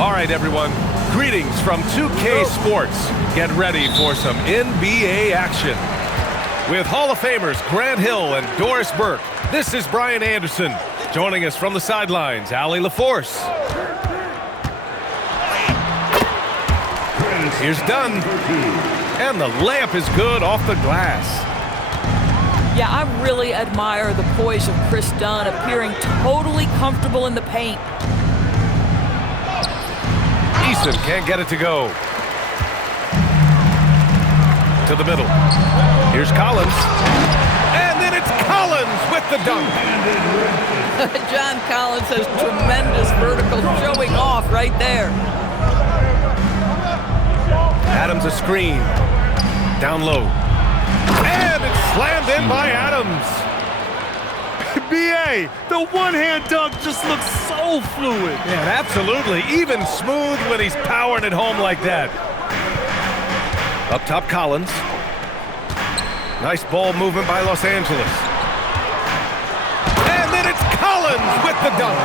All right, everyone. Greetings from 2K Sports. Get ready for some NBA action. With Hall of Famers Grant Hill and Doris Burke, this is Brian Anderson. Joining us from the sidelines, Allie LaForce. Here's Dunn. And the layup is good off the glass. Yeah, I really admire the poise of Chris Dunn, appearing totally comfortable in the paint. Eason can't get it to go. To the middle. Here's Collins. And then it's Collins with the dunk. John Collins has tremendous vertical showing off right there. Adams a screen. Down low. And it's slammed in by Adams. B.A., the one-hand dunk just looks so fluid. Yeah, absolutely. Even smooth when he's powering it home like that. Up top, Collins. Nice ball movement by Los Angeles. And then it's Collins with the dunk.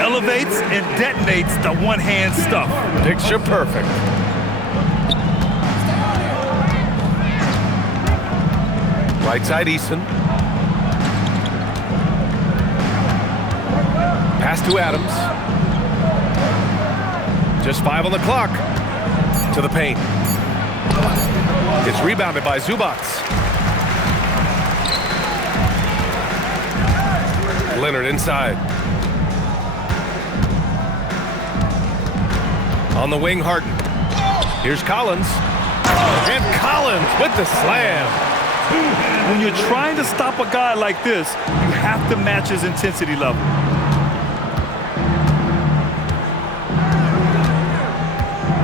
Elevates and detonates the one-hand stuff. Picture perfect. Right side, Eason. Pass to Adams. Just 5 on the clock. To the paint. It's rebounded by Zubac. Leonard inside. On the wing, Harden. Here's Collins. And Collins with the slam. When you're trying to stop a guy like this, you have to match his intensity level.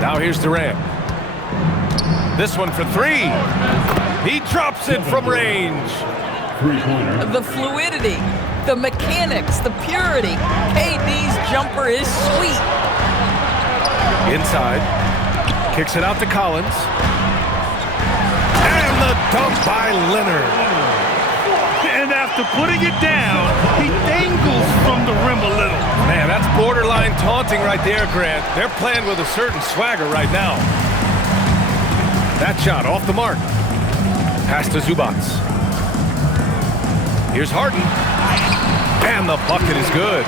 Now here's Durant. This one for 3. He drops it from range. The fluidity, the mechanics, the purity. KD's jumper is sweet. Inside. Kicks it out to Collins. And the dunk by Leonard. And after putting it down, he dangles from the rim a little. Man, that's borderline taunting right there, Grant. They're playing with a certain swagger right now. That shot off the mark. Pass to Zubac. Here's Harden. And the bucket is good.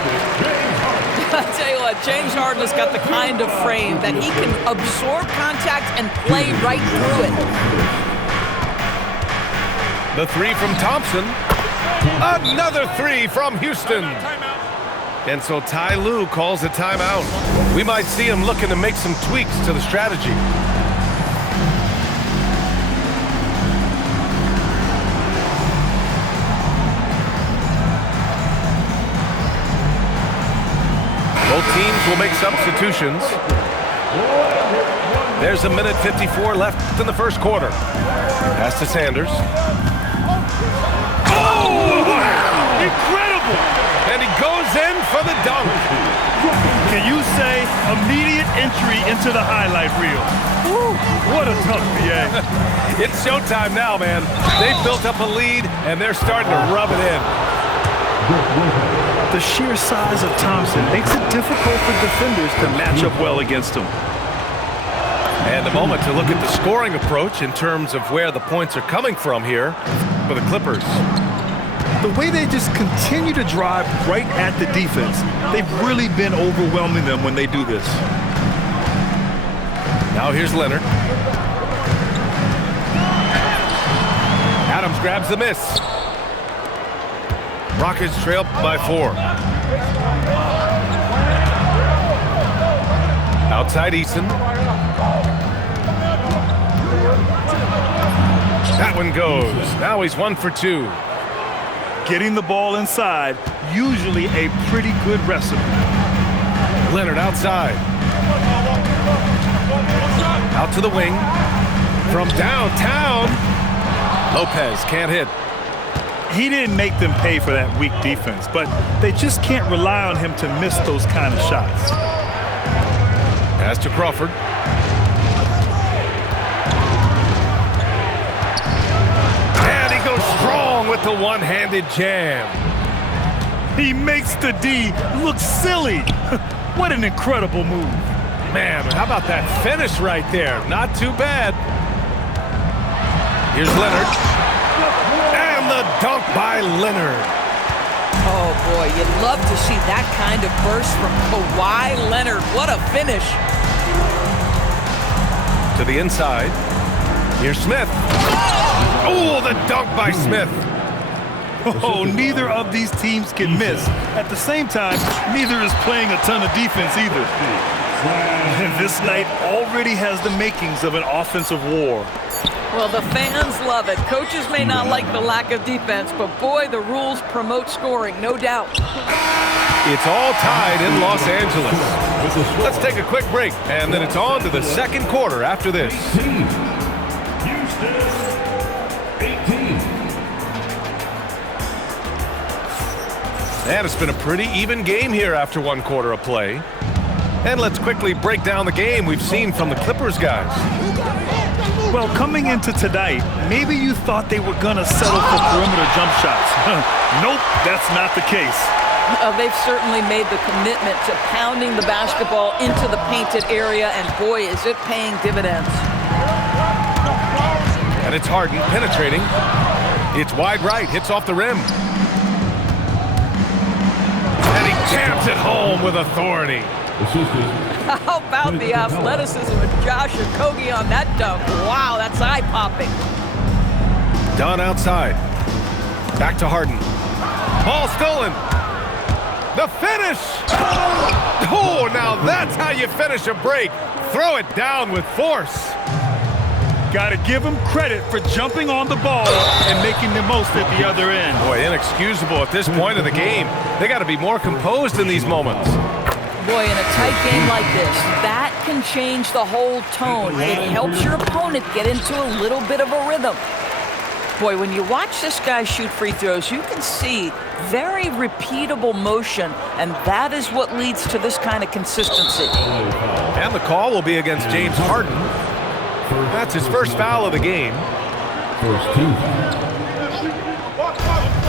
I tell you what, James Harden has got the kind of frame that he can absorb contact and play right through it. The 3 from Thompson. Another 3 from Houston. And so Ty Lue calls a timeout. We might see him looking to make some tweaks to the strategy. Both teams will make substitutions. There's 1:54 left in the first quarter. Pass to Sanders. Oh, wow! Incredible! And he goes in for the dunk. Can you say immediate entry into the highlight reel? Woo, what a dunk, B.A. It's showtime now, man. They've built up a lead, and they're starting to rub it in. The sheer size of Thompson makes it difficult for defenders to match up well against him. And a moment to look at the scoring approach in terms of where the points are coming from here for the Clippers. The way they just continue to drive right at the defense, they've really been overwhelming them when they do this. Now here's Leonard. Adams grabs the miss. Rockets trail by 4. Outside Eason. That one goes. Now he's 1 for 2. Getting the ball inside, usually a pretty good recipe. Leonard outside. Out to the wing. From downtown. Lopez can't hit. He didn't make them pay for that weak defense, but they just can't rely on him to miss those kind of shots. Pass to Crawford. And he goes strong with the one-handed jam. He makes the D look silly. What an incredible move. Man, how about that finish right there? Not too bad. Here's Leonard. And the dunk by Leonard. Oh, boy, you'd love to see that kind of burst from Kawhi Leonard. What a finish. To the inside. Here's Smith. Oh, the dunk by Smith. Oh, neither of these teams can miss. At the same time, neither is playing a ton of defense either. And this night already has the makings of an offensive war. Well, the fans love it. Coaches may not like the lack of defense, but boy, the rules promote scoring, no doubt. It's all tied in Los Angeles. Let's take a quick break, and then it's on to the second quarter after this. And it's been a pretty even game here after one quarter of play. And let's quickly break down the game we've seen from the Clippers guys. Well, coming into tonight, maybe you thought they were going to settle for perimeter jump shots. Nope, that's not the case. They've certainly made the commitment to pounding the basketball into the painted area, and boy, is it paying dividends. And it's Harden penetrating. It's wide right, hits off the rim. And he jams it home with authority. How about the athleticism of Josh Okogie on that dunk? Wow, that's eye-popping. Dunn outside. Back to Harden. Ball stolen. The finish. Oh, now that's how you finish a break. Throw it down with force. Got to give him credit for jumping on the ball and making the most at the other end. Boy, inexcusable at this point of the game. They got to be more composed in these moments. Boy, in a tight game like this, that can change the whole tone. It helps your opponent get into a little bit of a rhythm. Boy, when you watch this guy shoot free throws, you can see very repeatable motion, and that is what leads to this kind of consistency. And the call will be against James Harden. That's his first foul of the game.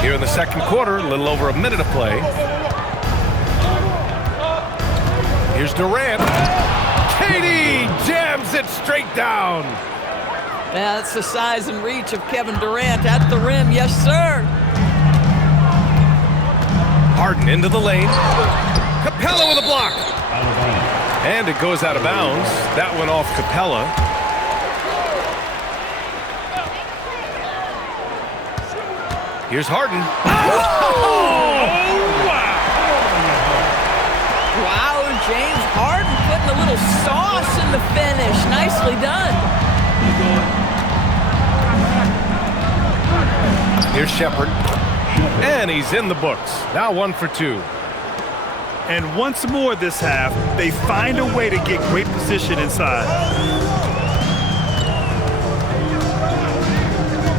Here in the second quarter, a little over a minute of play. Here's Durant. KD jams it straight down. Yeah, that's the size and reach of Kevin Durant at the rim. Yes, sir. Harden into the lane. Capella with a block. And it goes out of bounds. That went off Capella. Here's Harden. Wow, James Harden putting a little sauce in the finish. Nicely done. Here's Shepherd. And he's in the books. Now 1 for 2. And once more this half, they find a way to get great position inside.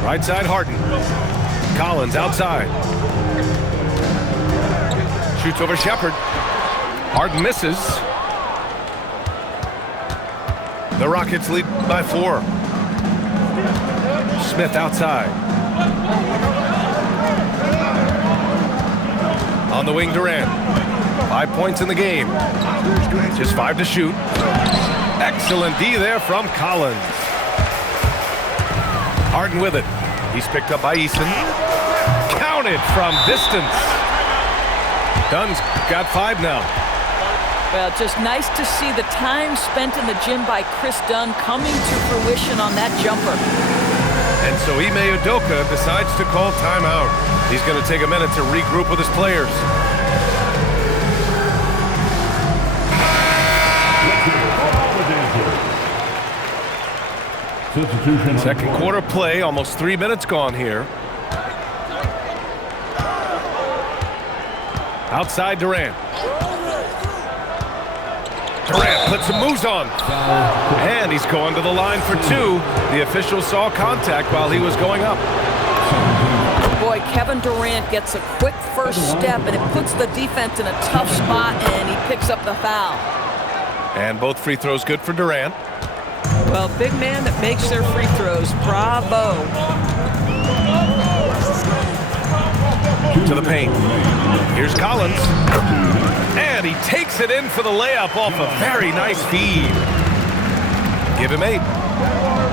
Right side Harden. Collins outside. Shoots over Shepherd. Harden misses. The Rockets lead by 4. Smith outside. On the wing, Durant. 5 points in the game. Just 5 to shoot. Excellent D there from Collins. Harden with it. He's picked up by Eason. Counted from distance. Dunn's got 5 now. Well, just nice to see the time spent in the gym by Chris Dunn coming to fruition on that jumper. And so Ime Udoka decides to call timeout. He's going to take a minute to regroup with his players. Second quarter play, almost 3 minutes gone here. Outside Durant. Durant puts some moves on. And he's going to the line for 2. The official saw contact while he was going up. Boy, Kevin Durant gets a quick first step, and it puts the defense in a tough spot, and he picks up the foul. And both free throws good for Durant. Well, big man that makes their free throws. Bravo. To the paint. Here's Collins. And he takes it in for the layup off a very nice feed. Give him 8.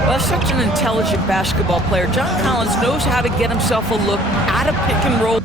Well, such an intelligent basketball player. John Collins knows how to get himself a look at a pick and roll.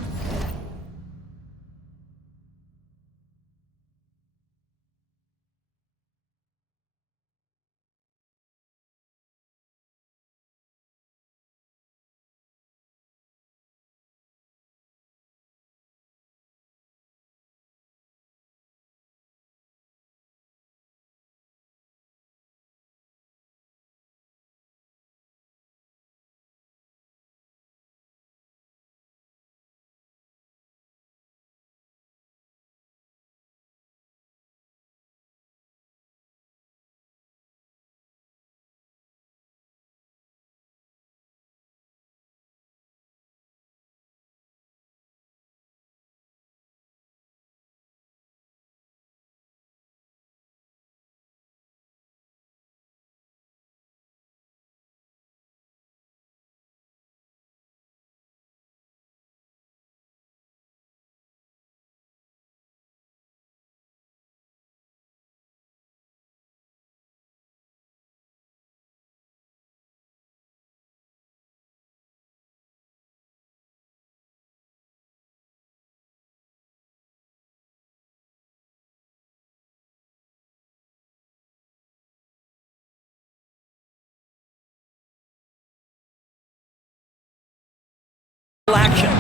Action.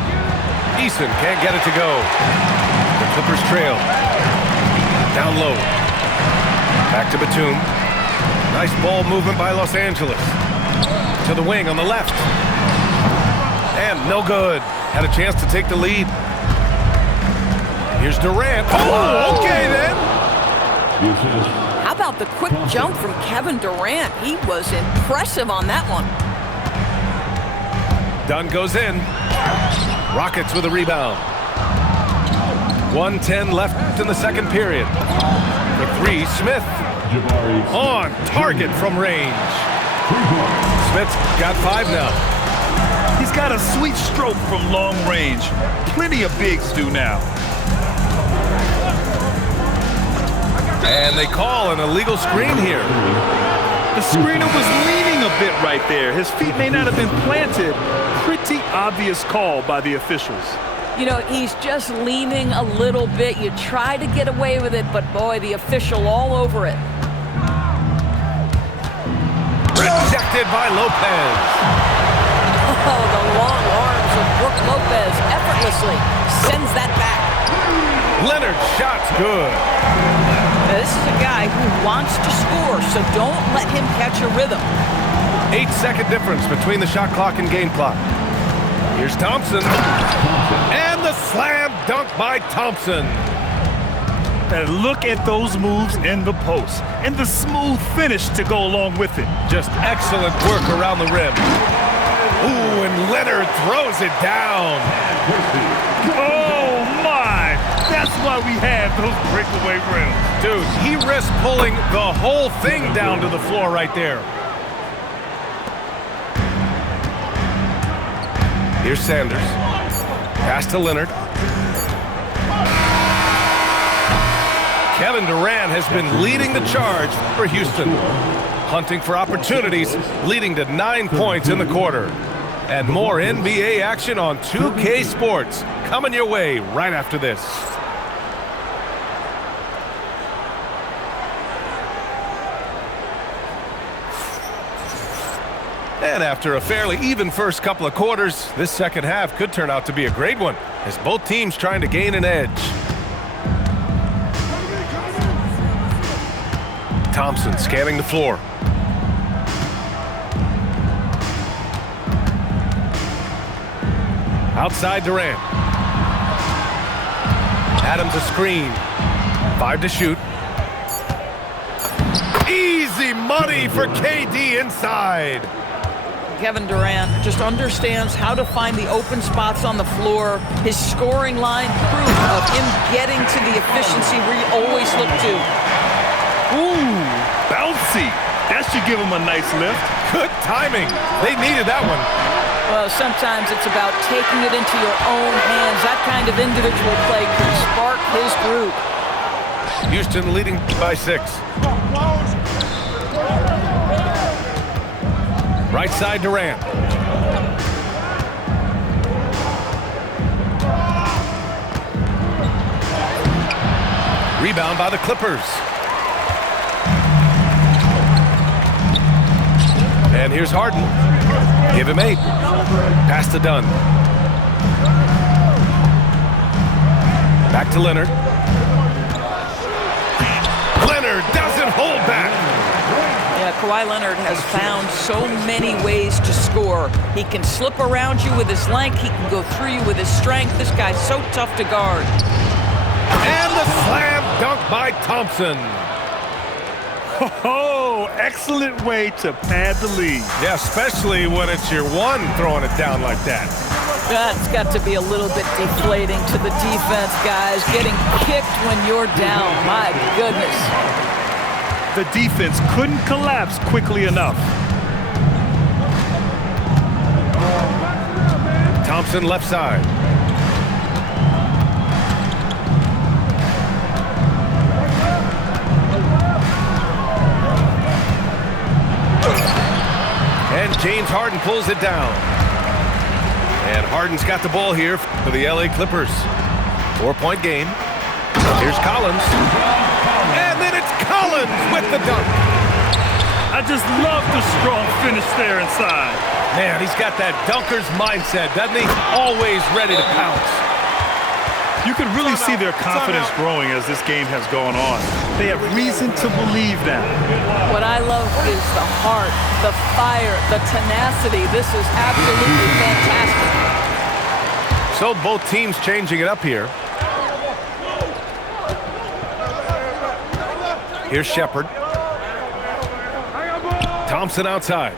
Eason can't get it to go. The Clippers trail. Down low. Back to Batum. Nice ball movement by Los Angeles. To the wing on the left. And no good. Had a chance to take the lead. Here's Durant. Oh, okay then. How about the quick jump from Kevin Durant? He was impressive on that one. Dunn goes in. Rockets with a rebound. 1:10 left in the second period. For 3, Smith. On target from range. Smith's got 5 now. He's got a sweet stroke from long range. Plenty of bigs do now. And they call an illegal screen here. The screener was leaning a bit right there. His feet may not have been planted. Pretty obvious call by the officials. You know, he's just leaning a little bit. You try to get away with it, but boy, the official all over it. Rejected by Lopez. Oh, the long arms of Brook Lopez effortlessly sends that back. Leonard's shot's good. Now, this is a guy who wants to score, so don't let him catch a rhythm. 8-second difference between the shot clock and game clock. Here's Thompson. And the slam dunk by Thompson. And look at those moves in the post. And the smooth finish to go along with it. Just excellent work around the rim. Ooh, and Leonard throws it down. Oh, my. That's why we have those breakaway rims. Dude, he risked pulling the whole thing down to the floor right there. Here's Sanders. Pass to Leonard. Kevin Durant has been leading the charge for Houston. Hunting for opportunities, leading to 9 points in the quarter. And more NBA action on 2K Sports coming your way right after this. And after a fairly even first couple of quarters, this second half could turn out to be a great one, as both teams trying to gain an edge. Thompson scanning the floor. Outside Durant. Adams a screen. 5 to shoot. Easy money for KD inside. Kevin Durant just understands how to find the open spots on the floor. His scoring line proof of him getting to the efficiency we always look to. Ooh, bouncy. That should give him a nice lift. Good timing. They needed that one. Well, sometimes it's about taking it into your own hands. That kind of individual play can spark his group. Houston leading by 6. Right side Durant. Rebound by the Clippers. And here's Harden. Give him 8. Pass to Dunn. Back to Leonard. Leonard doesn't hold back. Yeah, Kawhi Leonard has found so many ways to score. He can slip around you with his length. He can go through you with his strength. This guy's so tough to guard. And the slam dunk by Thompson. Oh, excellent way to pad the lead. Yeah, especially when it's your one throwing it down like that. That's got to be a little bit deflating to the defense, guys. Getting kicked when you're down. My goodness. The defense couldn't collapse quickly enough. Thompson left side. And James Harden pulls it down. And Harden's got the ball here for the LA Clippers. 4-point game. Here's Collins. And then it's Collins with the dunk. I just love the strong finish there inside. Man, he's got that dunker's mindset, doesn't he? Always ready to pounce. You can really see their confidence growing as this game has gone on. They have reason to believe that. What I love is the heart, the fire, the tenacity. This is absolutely fantastic. So both teams changing it up here. Here's Shepherd. Thompson outside.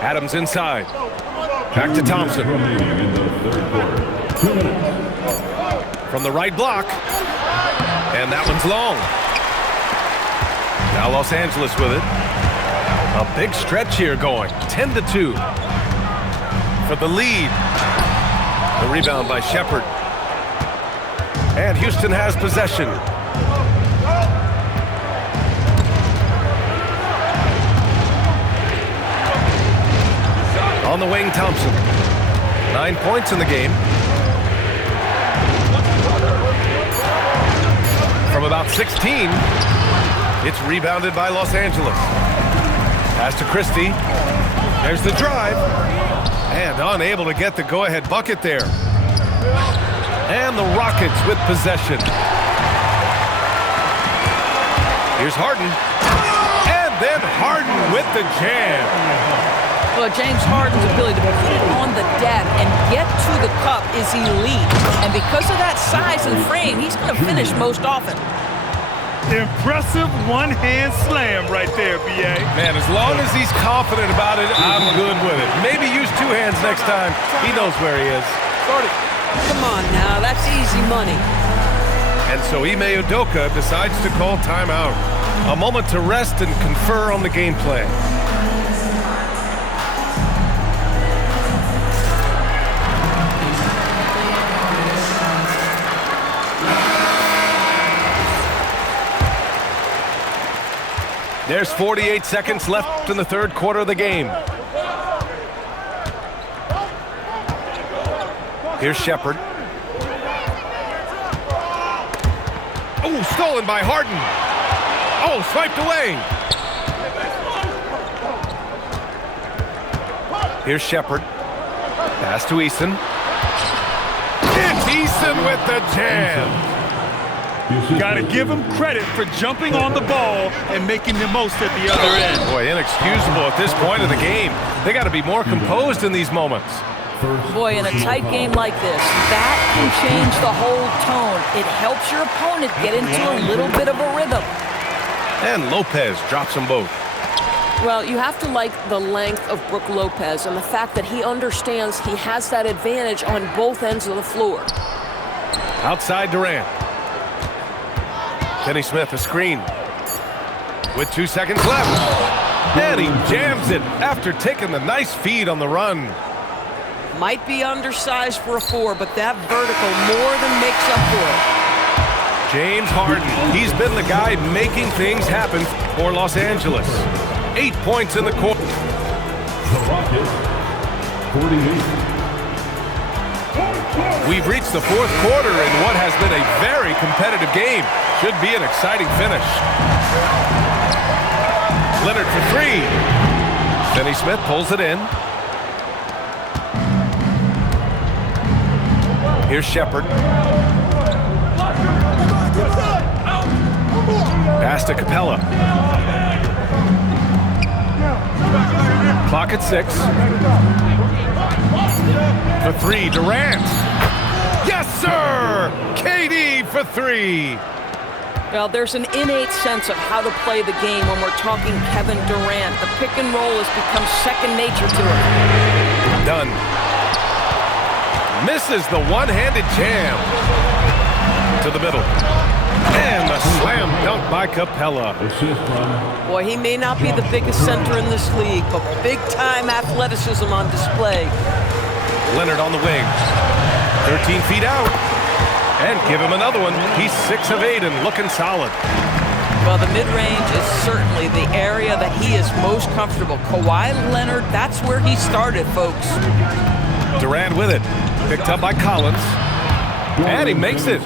Adams inside. Back to Thompson. From the right block. And that one's long. Now Los Angeles with it. A big stretch here going. 10-2. For the lead. The rebound by Shepherd. And Houston has possession. On the wing, Thompson. 9 points in the game. From about 16, it's rebounded by Los Angeles. Pass to Christie. There's the drive. And unable to get the go-ahead bucket there. And the Rockets with possession. Here's Harden. And then Harden with the jam. Well, James Harden's ability to put it on the deck and get to the cup is elite. And because of that size and frame, he's going to finish most often. Impressive one-hand slam right there, B.A. Man, as long as he's confident about it, I'm good with it. Maybe use 2 hands next time. He knows where he is. Come on now, that's easy money. And so Ime Udoka decides to call timeout. A moment to rest and confer on the game plan. There's 48 seconds left in the third quarter of the game. Here's Shepherd. Oh, stolen by Harden. Oh, swiped away. Here's Shepherd. Pass to Eason. It's Eason with the jam. Got to give him credit for jumping on the ball and making the most at the other end. Boy, inexcusable at this point of the game. They got to be more composed in these moments. Boy, in a tight game like this, that can change the whole tone. It helps your opponent get into a little bit of a rhythm. And Lopez drops them both. Well, you have to like the length of Brook Lopez and the fact that he understands he has that advantage on both ends of the floor. Outside Durant. Kenny Smith, a screen. With 2 seconds left. And he jams it after taking the nice feed on the run. Might be undersized for a 4, but that vertical more than makes up for it. James Harden, he's been the guy making things happen for Los Angeles. 8 points in the quarter. The Rockets, 48. We've reached the fourth quarter in what has been a very competitive game. Should be an exciting finish. Leonard for 3. Finney Smith pulls it in. Here's Shepard. Pass to Capella. Clock at 6. For 3, Durant. Yes, sir! KD for 3. Well, there's an innate sense of how to play the game when we're talking Kevin Durant. The pick and roll has become second nature to him. Done. Misses the one-handed jam. To the middle. And the slam dunk by Capella. Assist from Boy, he may not be the biggest center in this league, but big-time athleticism on display. Leonard on the wing. 13 feet out. And give him another one. He's 6 of 8 and looking solid. Well, the mid-range is certainly the area that he is most comfortable. Kawhi Leonard, that's where he started, folks. Durant with it. Picked up by Collins. And he makes it.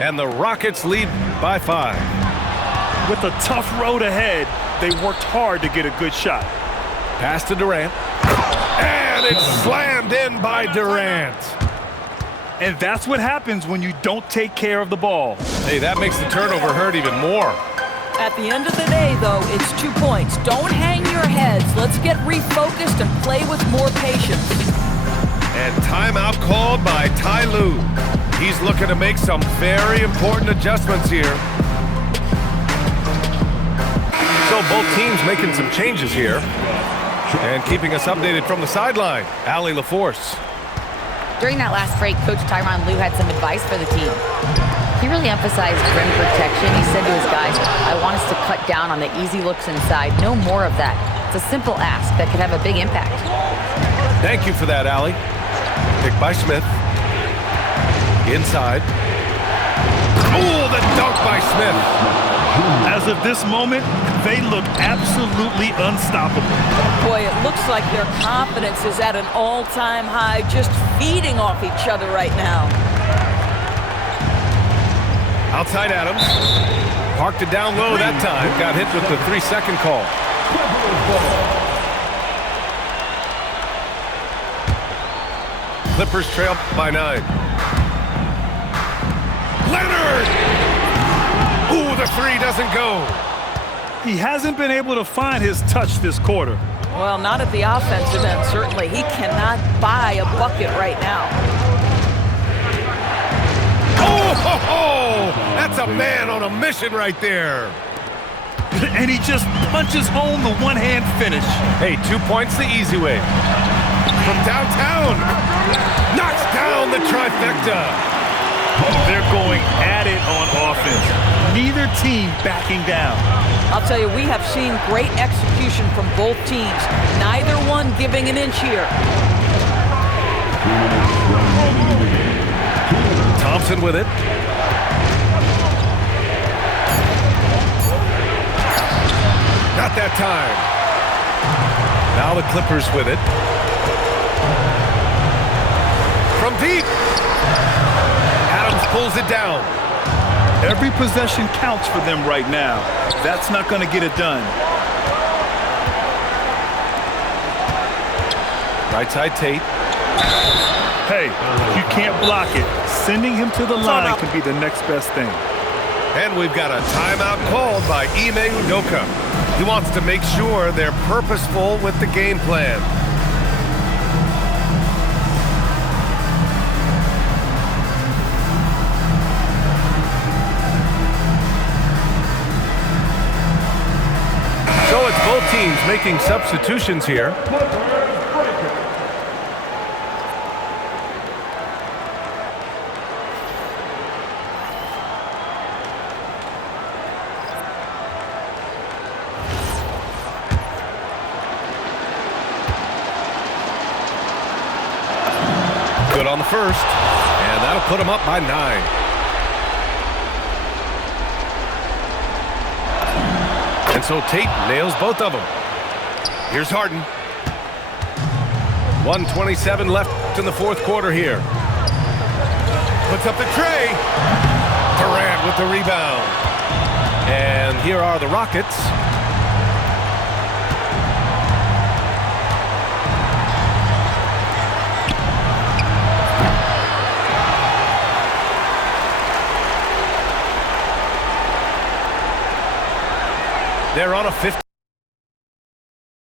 And the Rockets lead by 5. With a tough road ahead, they worked hard to get a good shot. Pass to Durant. And it's slammed in by Durant. And that's what happens when you don't take care of the ball. Hey, that makes the turnover hurt even more. At the end of the day, though, it's 2 points. Don't hang your heads. Let's get refocused and play with more patience. And timeout called by Ty Lue. He's looking to make some very important adjustments here. So both teams making some changes here. And keeping us updated from the sideline, Allie LaForce. During that last break, Coach Tyronn Lue had some advice for the team. He really emphasized rim protection. He said to his guys, I want us to cut down on the easy looks inside. No more of that. It's a simple ask that could have a big impact. Thank you for that, Allie. Picked by Smith. Inside. Oh, the dunk by Smith. As of this moment, they look absolutely unstoppable. Boy, it looks like their confidence is at an all-time high, just feeding off each other right now. Outside Adams. Parked it down low that time. Got hit with the 3-second call. Clippers trail by 9. Leonard! Ooh, the 3 doesn't go. He hasn't been able to find his touch this quarter. Well, not at the offensive end, certainly. He cannot buy a bucket right now. Oh, ho, ho! That's a man on a mission right there. And he just punches home the one-hand finish. Hey, 2 points the easy way. From downtown. Knocks down the trifecta. They're going at it on offense. Neither team backing down. I'll tell you, we have seen great execution from both teams. Neither one giving an inch here. Thompson with it. Not that time. Now the Clippers with it. From deep. Adams pulls it down. Every possession counts for them right now. That's not going to get it done. Right side Tate. Hey, you can't block it. Sending him to the line can be the next best thing. And we've got a timeout called by Ime Udoka. He wants to make sure they're purposeful with the game plan. So it's both teams making substitutions here. Good on the first, and that'll put them up by 9. And so Tate nails both of them. Here's Harden. 1:27 left in the fourth quarter here. Puts up the tray. Durant with the rebound. And here are the Rockets. They're on a 50.